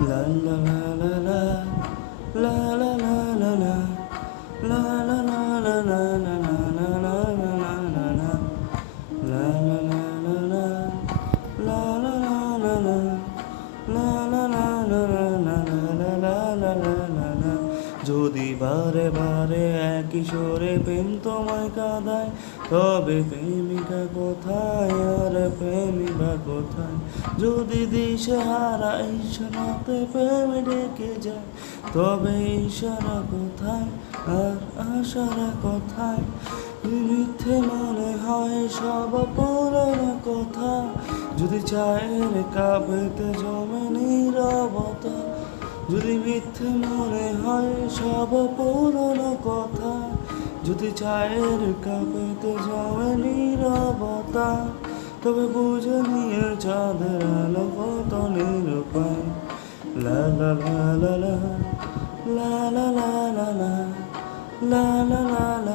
La la la la la, la la la la la, la la la la la la la la la la la la. La la la la la, la la la la la, la la la la la la la la la la la। যদি বারে বারে একই সুরে প্রেম তোমায় কাঁদায়, তবে প্রেমিকা কোথায় আর প্রেমিকা কোথায়? যদি দিশেহারা ইশারাতে প্রেম ডেকে যায়, তবে ইশারা কোথায় আর আশারা কোথায়? মিথ্যে মনে হয় সব পুরনো কথা, যদি চায়ের কাপেতে জমে নীরবতা। যদি মিথ্যে মনে হয় সব পুরনো কথা, যদি চায়ের কাপেতে জমে নীরবতা, তবে বুঝে নিয়ে চাঁদের আলো কত নিরূপায়। লা লা লা লা লা, লা লা লা লা লা, লা লা লা